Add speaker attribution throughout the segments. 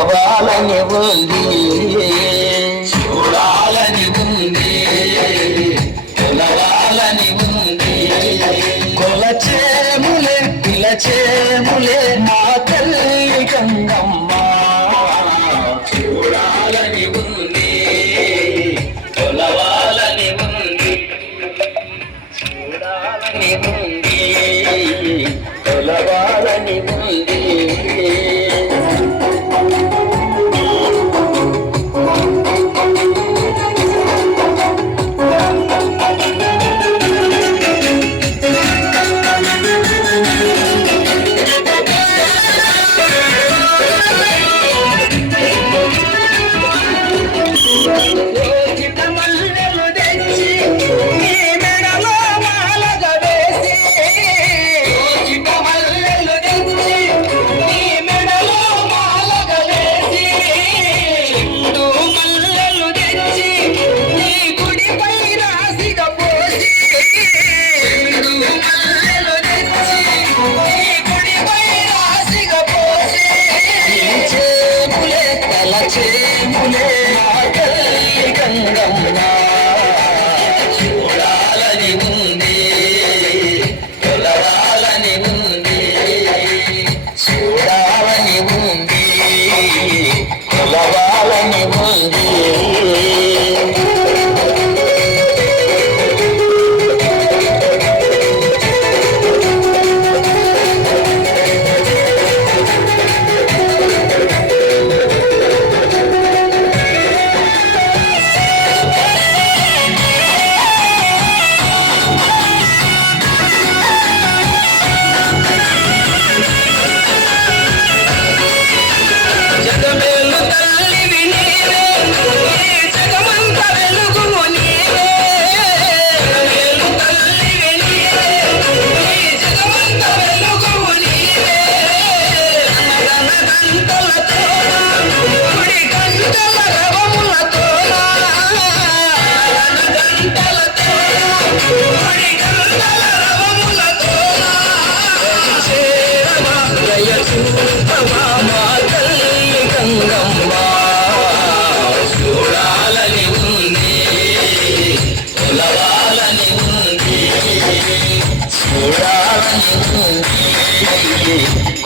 Speaker 1: పోవాలని ఉంది.
Speaker 2: చూడాలని ఉంది. కొలవాలని ఉంది.
Speaker 1: కొలచేములే పిలచేములే మా తల్లి గంగమ్మ.
Speaker 2: చూడాలని ఉంది. కొలవాలని ఉంది.
Speaker 1: చూడాలని ఉంది. కొలవాలని ఉంది.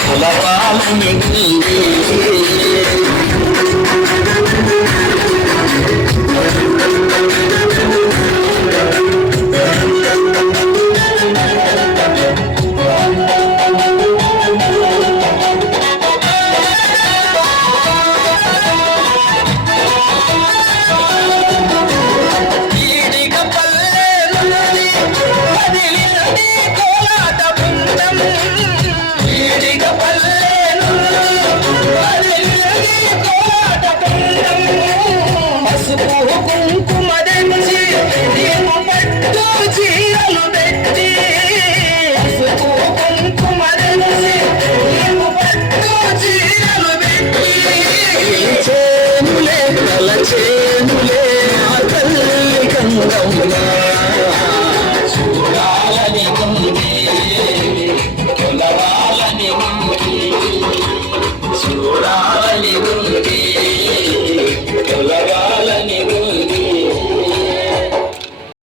Speaker 1: కులపాలు చేనులే తల్లి గంగమ్మ
Speaker 2: చూడాలని ఉంది
Speaker 1: చూడాలని